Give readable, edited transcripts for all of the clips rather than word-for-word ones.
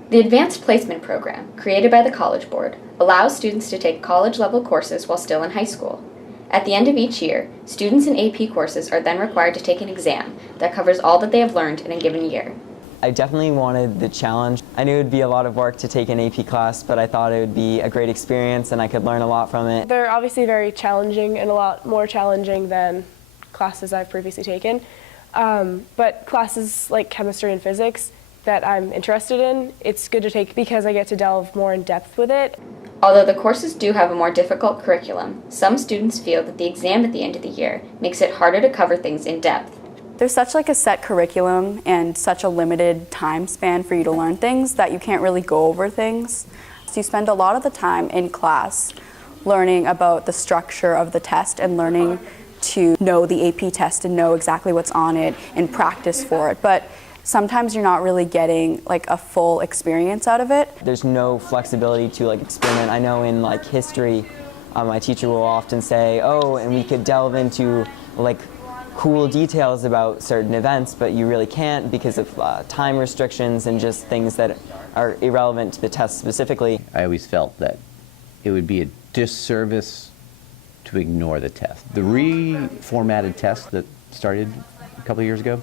The Advanced Placement Program, created by the College Board, allows students to take college-level courses while still in high school. At the end of each year, students in AP courses are then required to take an exam that covers all that they have learned in a given year. I definitely wanted the challenge. I knew it would be a lot of work to take an AP class, but I thought it would be a great experience and I could learn a lot from it. They're obviously very challenging and a lot more challenging than classes I've previously taken. But classes like chemistry and physics that I'm interested in, it's good to take because I get to delve more in depth with it. Although the courses do have a more difficult curriculum, some students feel that the exam at the end of the year makes it harder to cover things in depth. There's such a set curriculum and such a limited time span for you to learn things that you can't really go over things. So you spend a lot of the time in class learning about the structure of the test and learning to know the AP test and know exactly what's on it and practice for it. But sometimes you're not really getting like a full experience out of it. There's no flexibility to experiment. I know in history, my teacher will often say, oh, and we could delve into cool details about certain events, but you really can't because of time restrictions and just things that are irrelevant to the test specifically. I always felt that it would be a disservice to ignore the test. The reformatted test that started a couple of years ago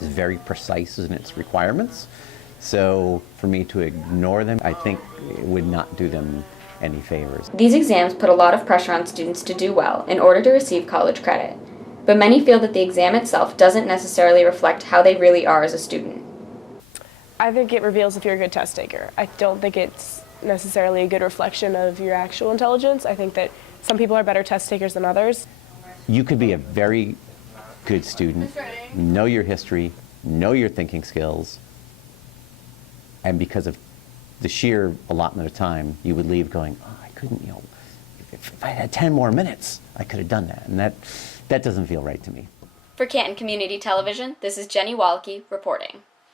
is very precise in its requirements. So for me to ignore them, I think it would not do them any favors. These exams put a lot of pressure on students to do well in order to receive college credit. But many feel that the exam itself doesn't necessarily reflect how they really are as a student. I think it reveals if you're a good test taker. I don't think it's necessarily a good reflection of your actual intelligence. I think that some people are better test takers than others. You could be a very good student, know your history, know your thinking skills, and because of the sheer allotment of time, you would leave going, oh, I couldn't, if I had 10 more minutes, I could have done that. And that doesn't feel right to me. For Canton Community Television, this is Jenny Walke reporting.